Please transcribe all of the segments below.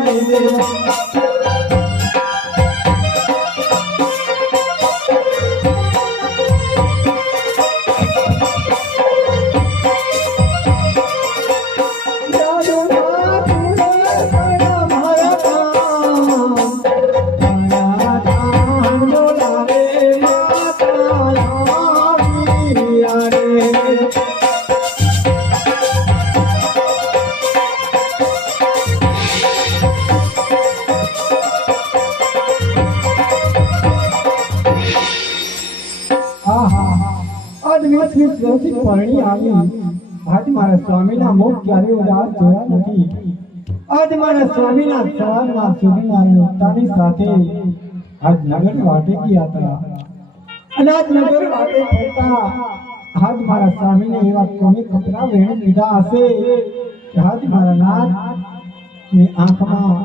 ভালোবাসে વીસ વીસ પરણી આવી. આજ મારા સ્વામીના મુખ ક્યારે ઉદાસ જોયા નથી. આજ મારા સ્વામીના સવારના સુધીના લોકતાની સાથે આજ નગર વાટે કી હતા અને આજ નગર વાટે ફરતા આજ મારા સ્વામીને એવા કોને કપડા વેણ લીધા હશે કે આજ મારા નાથની આંખમાં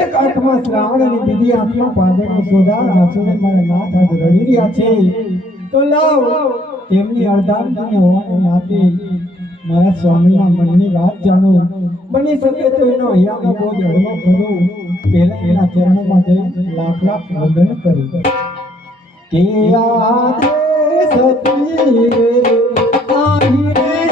એક આંખમાં શ્રાવણ અને બીજી આંખમાં પાદરનો સોદા આંસુને મારા નાથ આજ રડી રહ્યા છે. તો લાવ તેમની અર્ધાંગીને હોવાને નાતે મારા સ્વામીના મનની વાત જાણો. બની શકે તો એનો અહીંયા બોધ અડવો કરો. પહેલા એના ચરણોમાં જઈ લાખ લાખ વંદન કરું. કે સતી રે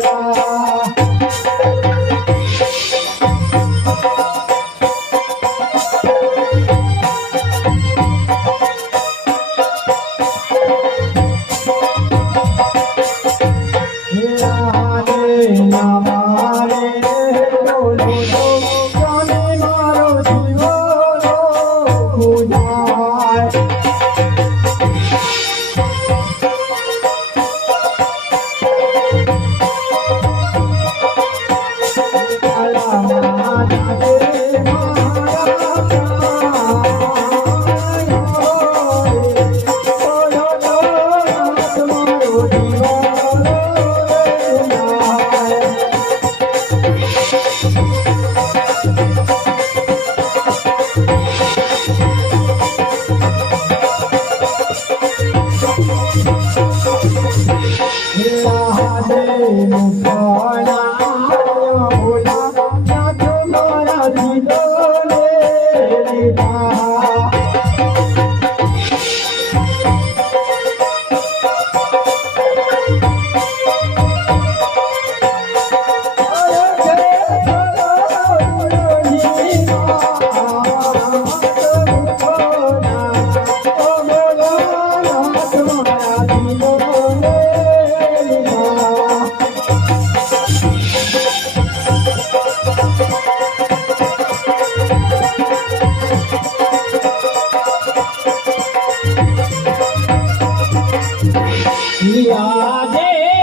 Ram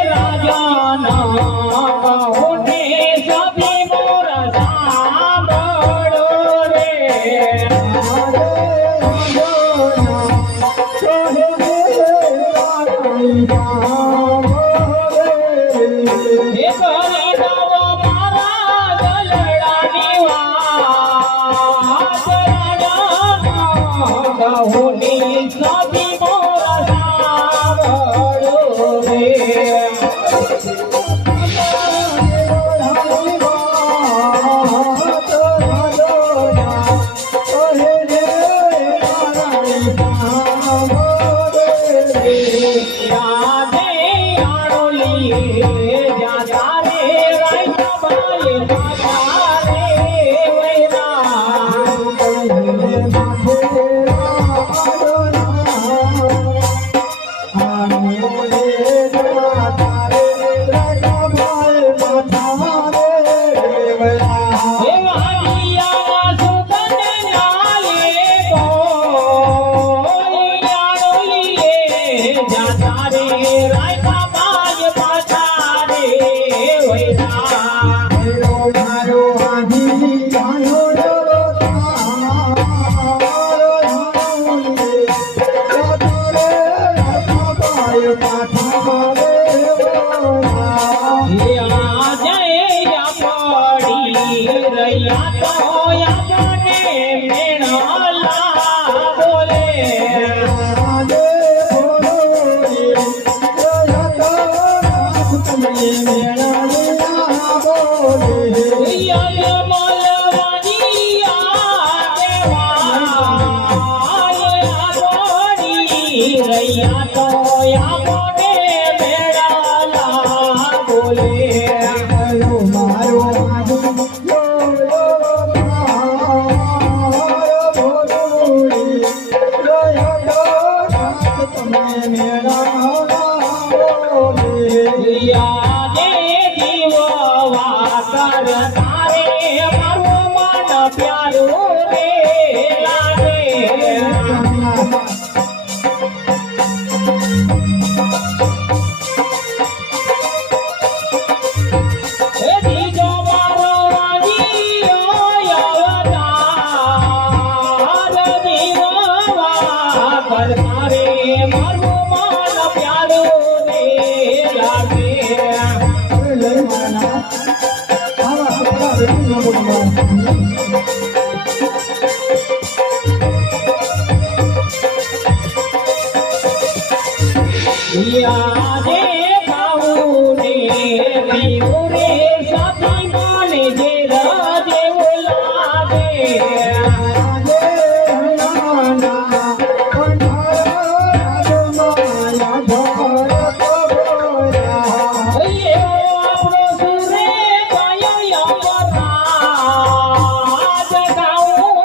રાજા ના રહ્યા તો યાને Yeah.